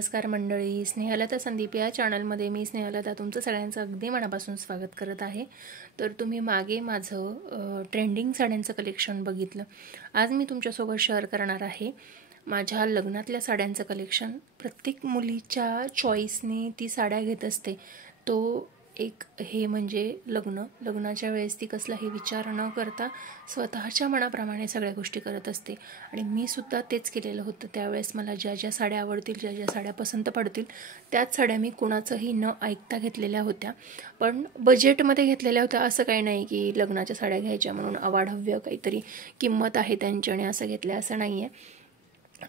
नमस्कार मंडळी, स्नेहलता संदीप या चॅनलमध्ये मी स्नेहलता तुमचं सगळ्यांचं अगदी मनापासून स्वागत करत आहे। तर तुम्ही मागे माझं ट्रेंडिंग साड्यांचं कलेक्शन बघितलं। आज मी तुमच्यासोबत शेअर करणार आहे माझ्या लग्नातल्या साड्यांचं कलेक्शन। प्रत्येक मुलीच्या चॉईसने ती साड्या घेत असते। तो एक हे म्हणजे लग्नाच्या वेळेस ती कसलाही विचार न करता स्वतःच्या मनाप्रमाणे सगळ्या गोष्टी करत असते आणि मी सुद्धा तेच केलेलं होतं। त्यावेळेस मला ज्या ज्या साड्या आवडतील, ज्या ज्या साड्या पसंत पडतील त्याच साड्या मी कोणाचंही न ऐकता घेतलेल्या होत्या। पण बजेटमध्ये घेतलेल्या होत्या। असं काही नाही की लग्नाच्या साड्या घ्यायच्या म्हणून अवाढव्य काहीतरी किंमत आहे त्यांच्याने असं घेतल्या, असं नाही आहे।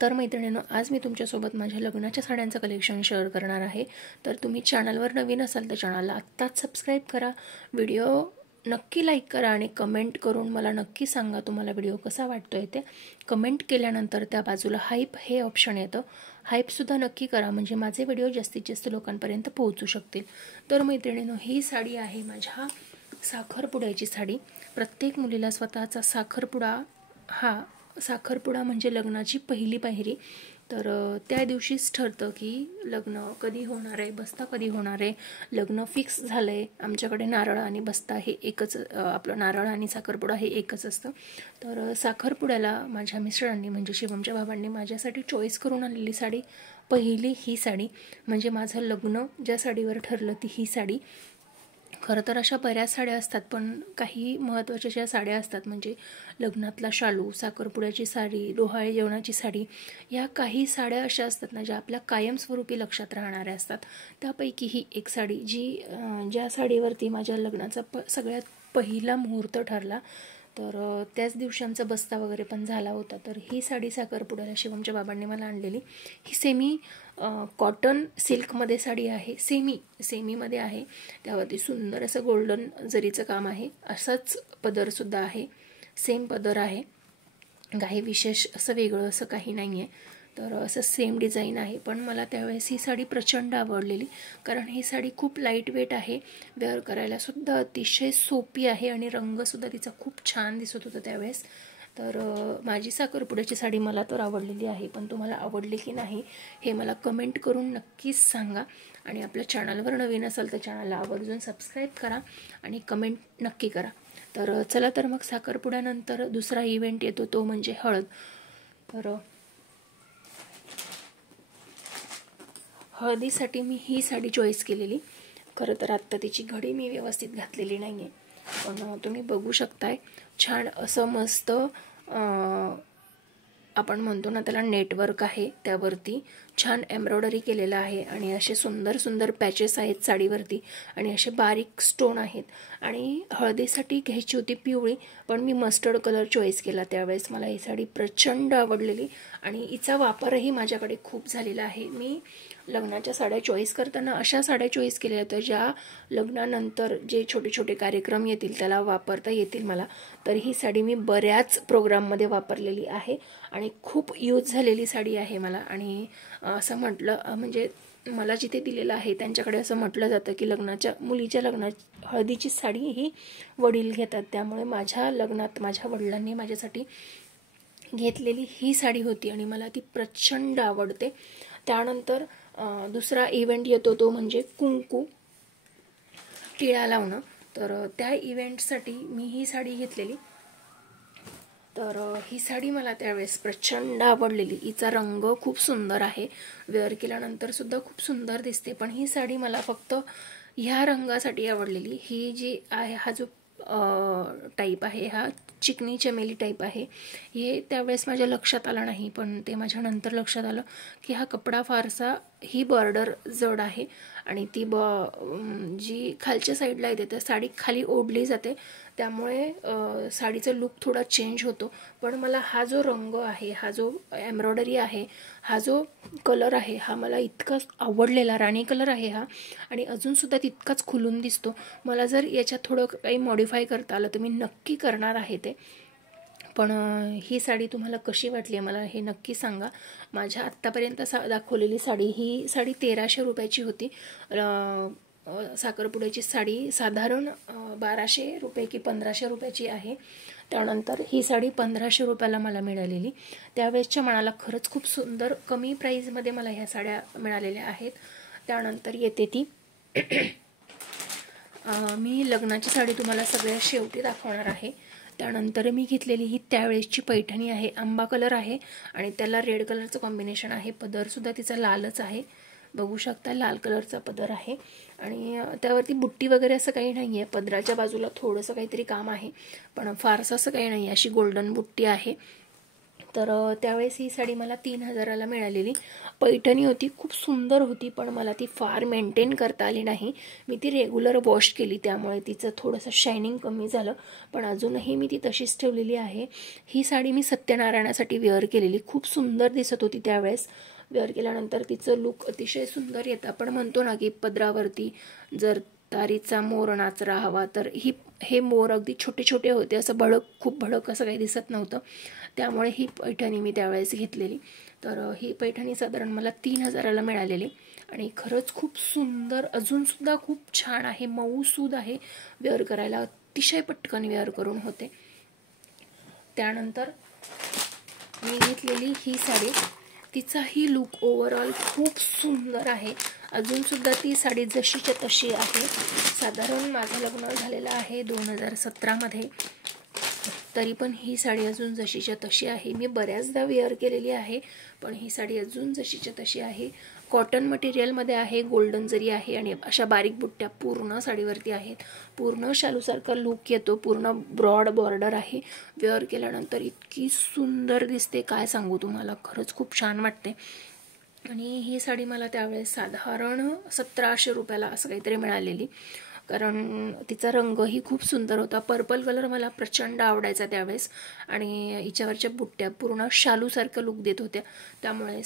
तर मैत्रिणींनो, आज मी तुमच्यासोबत माझ्या लग्नाच्या साड्यांचं कलेक्शन शेअर करणार आहे। तर तुम्ही चॅनलवर नवीन असाल तर चॅनलला आत्ताच सबस्क्राईब करा, व्हिडिओ नक्की लाईक करा आणि कमेंट करून मला नक्की सांगा तुम्हाला व्हिडिओ कसा वाटतोय ते। कमेंट केल्यानंतर त्या बाजूला हाईप हे ऑप्शन येतं, हाईपसुद्धा नक्की करा म्हणजे माझे व्हिडिओ जास्तीत जास्त लोकांपर्यंत पोहोचू शकतील। तर मैत्रिणींनो, ही साडी आहे माझ्या साखरपुड्याची साडी। प्रत्येक मुलीला स्वतःचा साखरपुडा म्हणजे लग्नाची पहिली पायरी। तर त्या दिवशीच ठरतं की लग्न कधी होणार आहे, बस्ता कधी होणार आहे। लग्न फिक्स झालं आहे। आमच्याकडे नारळ आणि बस्ता हे एकच, आपलं नारळ आणि साखरपुडा हे एकच असतं। तर साखरपुड्याला माझ्या मिस्टरांनी म्हणजे शिवमच्या बाबांनी माझ्यासाठी चॉईस करून आणलेली साडी पहिली ही साडी, म्हणजे माझं लग्न ज्या साडीवर ठरलं ती ही साडी। खरं तर अशा बऱ्याच साड्या असतात, पण काही महत्त्वाच्या ज्या साड्या असतात म्हणजे लग्नातला शालू, साखरपुड्याची साडी, डोहाळे जेवणाची साडी, या काही साड्या अशा असतात ना ज्या आपल्या कायमस्वरूपी लक्षात राहणाऱ्या असतात। त्यापैकी ही एक साडी ज्या साडीवरती माझ्या लग्नाचा सगळ्यात पहिला मुहूर्त ठरला। तर त्याच दिवशी आमचा बस्ता वगैरे पण झाला होता। तर ही साडी साखरपुड्याला शिवमच्या बाबांनी मला आणलेली। ही सेमी कॉटन सिल्कमध्ये साडी आहे, सेमीमध्ये आहे। त्यावरती सुंदर असं गोल्डन जरीचं काम आहे। असाच पदरसुद्धा आहे, सेम पदर आहे, काही विशेष असं वेगळं असं काही नाही आहे। तर असं सेम डिझाईन आहे। पण मला त्यावेळेस ही साडी प्रचंड आवडलेली, कारण ही साडी खूप लाईट वेट आहे, वेअर करायला सुद्धा अतिशय सोपी आहे आणि रंगसुद्धा तिचा खूप छान दिसत होता त्यावेळेस। तर माझी साखरपुड्याची साडी मला तर आवडलेली आहे, पण तुम्हाला आवडली की नाही हे मला कमेंट करून नक्कीच सांगा। आणि आपल्या चॅनलवर नवीन असाल तर चॅनलला आवर्जून सबस्क्राईब करा आणि कमेंट नक्की करा। तर चला, तर मग साखरपुड्यानंतर दुसरा इव्हेंट येतो, तो म्हणजे हळद। तर हळदीसाठी मी ही साडी चॉईस केलेली। खरं तर आत्ता तिची घडी मी व्यवस्थित घातलेली नाही आहे, पण तुम्ही बघू शकताय छान असं मस्त आपण म्हणतो ना त्याला नेटवर्क आहे, त्यावरती छान एम्ब्रॉयडरी केलेलं आहे आणि असे सुंदर सुंदर पॅचेस आहेत साडीवरती आणि असे बारीक स्टोन आहेत। आणि हळदीसाठी घ्यायची होती पिवळी, पण मी मस्टर्ड कलर चॉईस केला। त्यावेळेस मला ही साडी प्रचंड आवडलेली आणि हिचा वापरही माझ्याकडे खूप झालेला आहे। मी लग्नाच्या साड्या चॉईस करताना अशा साड्या चॉईस केल्या होत्या ज्या लग्नानंतर जे छोटे छोटे कार्यक्रम येतील त्याला वापरता येतील मला। तर ही साडी मी बऱ्याच प्रोग्राममध्ये वापरलेली आहे आणि खूप यूज झालेली साडी आहे मला। आणि असं म्हटलं म्हणजे मला जिथे दिलेलं आहे त्यांच्याकडे असं म्हटलं जातं की मुलीच्या लग्नात हळदीची साडी ही वडील घेतात, त्यामुळे माझ्या लग्नात माझ्या वडिलांनी माझ्यासाठी घेतलेली ही साडी होती आणि मला ती प्रचंड आवडते। त्यानंतर दुसरा इव्हेंट येतो, तो म्हणजे कुंकू टिळा लावणं। तर त्या इव्हेंटसाठी मी ही साडी घेतलेली। तर ही साडी मला त्यावेळेस प्रचंड आवडलेली। हिचा रंग खूप सुंदर आहे, वेअर केल्यानंतर सुद्धा खूप सुंदर दिसते। पण ही साडी मला फक्त ह्या रंगासाठी आवडलेली। ही जी आहे, हा जो टाईप आहे हा चिकनी चमेली टाईप आहे। हे त्यावेळेस माझ्या लक्षात आलं नाही, पण ते माझ्या नंतर लक्षात आलं की हा कपडा फारसा, ही बॉर्डर जड आहे आणि ती जी खालच्या साईडला येते तर साडी खाली ओढली जाते, त्यामुळे साडीचा लुक थोडा चेंज होतो। पण मला हा जो रंग आहे, हा जो एम्ब्रॉयडरी आहे, हा जो कलर आहे, हा मला इतकाच आवडलेला। राणी कलर आहे हा आणि अजूनसुद्धा तितकाच खुलून दिसतो। मला जर याच्यात थोडं काही मॉडिफाय करता आलं तर मी नक्की करणार आहे ते। पण ही साडी तुम्हाला कशी वाटली मला हे नक्की सांगा। माझ्या आत्तापर्यंत दाखवलेली साडी, ही साडी 1300 रुपयाची होती। साखरपुड्याची साडी साधारण 1200 रुपये की 1500 रुपयाची आहे. त्यानंतर ही साडी 1500 रुपयाला मला मिळालेली. त्यावेळेसच्या मनाला खरंच खूप सुंदर कमी प्राईजमध्ये मला ह्या साड्या मिळालेल्या आहेत. त्यानंतर येते ती मी लग्नाची साडी तुम्हाला सगळ्यात शेवटी दाखवणार आहे. त्यानंतर मी घेतलेली ही त्यावेळेसची पैठणी आहे. आंबा कलर आहे आणि त्याला रेड कलरचं कॉम्बिनेशन आहे. पदरसुद्धा तिचा लालच आहे, बघू शकता लाल कलरचा पदर आहे आणि त्यावरती बुट्टी वगैरे असं काही नाही आहे. पदराच्या बाजूला थोडंसं काहीतरी काम आहे, पण फारसं असं काही नाही. अशी गोल्डन बुट्टी आहे. तर त्यावेळेस ही साडी मला 3000ला मिळालेली. पैठणी होती, खूप सुंदर होती, पण मला ती फार मेंटेन करता आली नाही. मी ती रेग्युलर वॉश केली, त्यामुळे तिचं थोडंसं शायनिंग कमी झालं, पण अजूनही मी ती तशीच ठेवलेली आहे. ही साडी मी सत्यनारायणासाठी वेअर केलेली. खूप सुंदर दिसत होती त्यावेळेस. वेअर केल्यानंतर तिचं लुक अतिशय सुंदर येतं. आपण म्हणतो ना की पदरावरती जर तारीचा मोर नाचरा हवा, तर हे मोर अगदी छोटे छोटे होते, असं खूप भडक असं काही दिसत नव्हतं. त्यामुळे ही पैठणी मी त्यावेळेस घेतलेली. तर ही पैठणी साधारण मला 3000ला मिळालेली आणि खरंच खूप सुंदर, अजूनसुद्धा खूप छान आहे, मऊसूद आहे. वेअर करायला अतिशय पटकन वेअर करून होते. त्यानंतर मी घेतलेली ही साडी, तिचाही लुक ओव्हरऑल खूप सुंदर आहे. अजूनसुद्धा ती साडी जशीच्या तशी आहे. साधारण माझं लग्न झालेलं आहे 2017मध्ये, तरी पण ही साडी अजून जशीच्या तशी आहे. मी बऱ्याचदा वेअर केलेली आहे, पण ही साडी अजून जशीच्या तशी आहे. कॉटन मटेरियलमध्ये आहे, गोल्डन जरी आहे आणि अशा बारीक बुट्ट्या पूर्ण साडीवरती आहेत. पूर्ण शालूसारखा लुक येतो, पूर्ण ब्रॉड बॉर्डर आहे. वेअर केल्यानंतर इतकी सुंदर दिसते, काय सांगू तुम्हाला, खरंच खूप छान वाटते. आणि ही साडी मला त्यावेळेस साधारण 1700 रुपयाला असं काहीतरी मिळालेली, कारण तिचा रंगही खूप सुंदर होता. पर्पल कलर मला प्रचंड आवडायचा त्यावेळेस आणि हिच्यावरच्या बुट्ट्या पूर्ण शालूसारखं लुक देत होत्या, त्यामुळे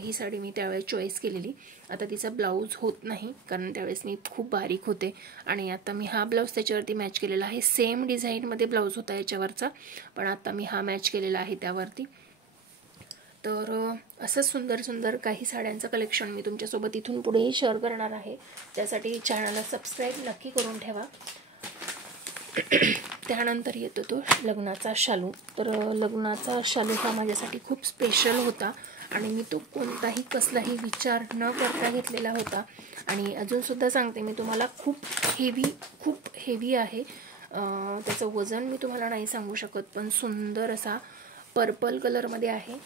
ही साडी मी त्यावेळेस चॉईस केलेली. आता तिचा ब्लाऊज होत नाही, कारण त्यावेळेस मी खूप बारीक होते आणि आता मी हा ब्लाऊज त्याच्यावरती मॅच केलेला आहे. सेम डिझाईनमध्ये ब्लाऊज होता याच्यावरचा, पण आता मी हा मॅच केलेला आहे त्यावरती. तर असं सुंदर सुंदर काही साड्यांचं कलेक्शन मी तुमच्यासोबत इथून पुढेही शेअर करणार आहे. त्यासाठी चॅनलला सबस्क्राईब नक्की करून ठेवा. त्यानंतर येतो तो लग्नाचा शालू. तर लग्नाचा शालू हा माझ्यासाठी खूप स्पेशल होता आणि मी तो कोणताही कसलाही विचार न करता घेतलेला होता. आणि अजूनसुद्धा सांगते मी तुम्हाला, खूप हेवी आहे. त्याचं वजन मी तुम्हाला नाही सांगू शकत, पण सुंदर असा पर्पल कलरमध्ये आहे,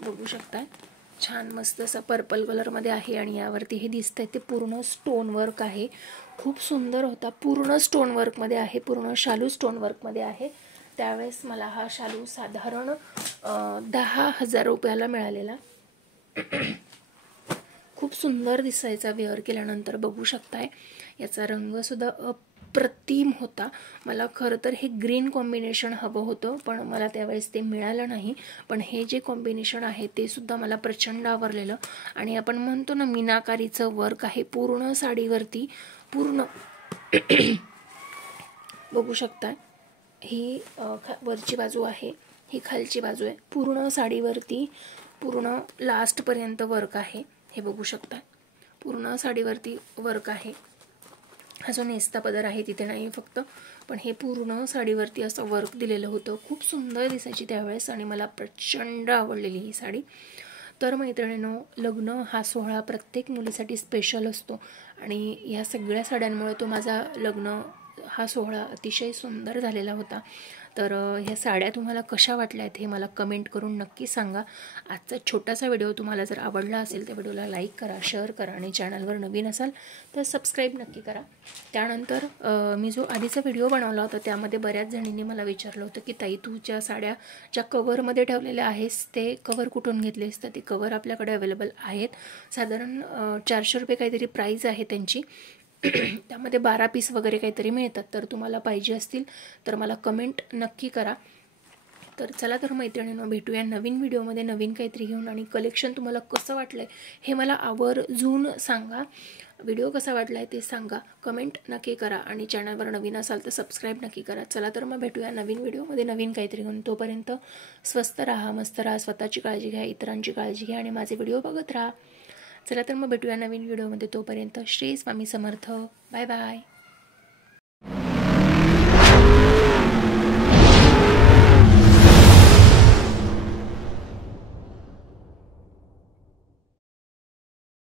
बघू शकताय. छान मस्त असा पर्पल कलरमध्ये आहे आणि यावरती हे दिसतंय ते पूर्ण स्टोन वर्क आहे. खूप सुंदर होता, पूर्ण स्टोन वर्कमध्ये आहे, पूर्ण शालू स्टोन वर्कमध्ये आहे. त्यावेळेस मला हा शालू साधारण 10,000 रुपयाला मिळालेला. खूप सुंदर दिसायचा वेअर केल्यानंतर, बघू शकताय. याचा रंगसुद्धा अप्रतिम होता. मला खरं तर हे ग्रीन कॉम्बिनेशन हवं होतं, पण मला त्यावेळेस ते मिळालं नाही. पण हे जे कॉम्बिनेशन आहे ते सुद्धा मला प्रचंड आवडलेलं. आणि आपण म्हणतो ना मीनाकारीचं वर्क आहे पूर्ण साडीवरती, पूर्ण बघू शकताय. ही वरची बाजू आहे, ही खालची बाजू आहे. पूर्ण साडीवरती पूर्ण लास्टपर्यंत वर्क आहे, हे बघू शकता. पूर्ण साडीवरती वर्क आहे. हा जो नेस्ता पदर आहे तिथे नाही फक्त, पण हे पूर्ण साडीवरती असं वर्क दिलेलं होतं. खूप सुंदर दिसायची त्यावेळेस आणि मला प्रचंड आवडलेली ही साडी. तर मैत्रिणींनो, लग्न हा सोहळा प्रत्येक मुलीसाठी स्पेशल असतो आणि ह्या सगळ्या साड्यांमुळे तो माझा लग्न हा सोहळा अतिशय सुंदर झालेला होता. तर ह्या साड्या तुम्हाला कशा वाटल्या आहेत हे मला कमेंट करून नक्की सांगा. आजचा छोटासा व्हिडिओ तुम्हाला जर आवडला असेल तर व्हिडिओला लाईक करा, शेअर करा आणि चॅनलवर नवीन असाल तर सबस्क्राईब नक्की करा. त्यानंतर मी जो आधीचा व्हिडिओ बनवला होता त्यामध्ये बऱ्याच जणींनी मला विचारलं होतं की ताई, तुझ्या साड्या ज्या कवरमध्ये ठेवलेल्या आहेस ते कवर कुठून घेतलेस? तर ते कवर आपल्याकडे अवेलेबल आहेत. साधारण 400 रुपये काहीतरी प्राईज आहे त्यांची. त्यामध्ये 12 पीस वगैरे काहीतरी मिळतात. तर तुम्हाला पाहिजे असतील तर मला कमेंट नक्की करा. तर चला तर मैत्रिणींनो, भेटूया नवीन व्हिडिओमध्ये नवीन काहीतरी घेऊन. आणि कलेक्शन तुम्हाला कसं वाटलं हे मला आवर्जून सांगा. व्हिडिओ कसा वाटला आहे ते सांगा, कमेंट नक्की करा. आणि चॅनलवर नवीन असाल तर सबस्क्राईब नक्की करा. चला तर मग भेटूया नवीन व्हिडिओमध्ये नवीन काहीतरी घेऊन. तोपर्यंत स्वस्त राहा, मस्त राहा, स्वतःची काळजी घ्या, इतरांची काळजी घ्या आणि माझे व्हिडिओ बघत राहा. चला तर मग भेटूया नवीन व्हिडिओमध्ये. तोपर्यंत श्री स्वामी समर्थ. Bye bye.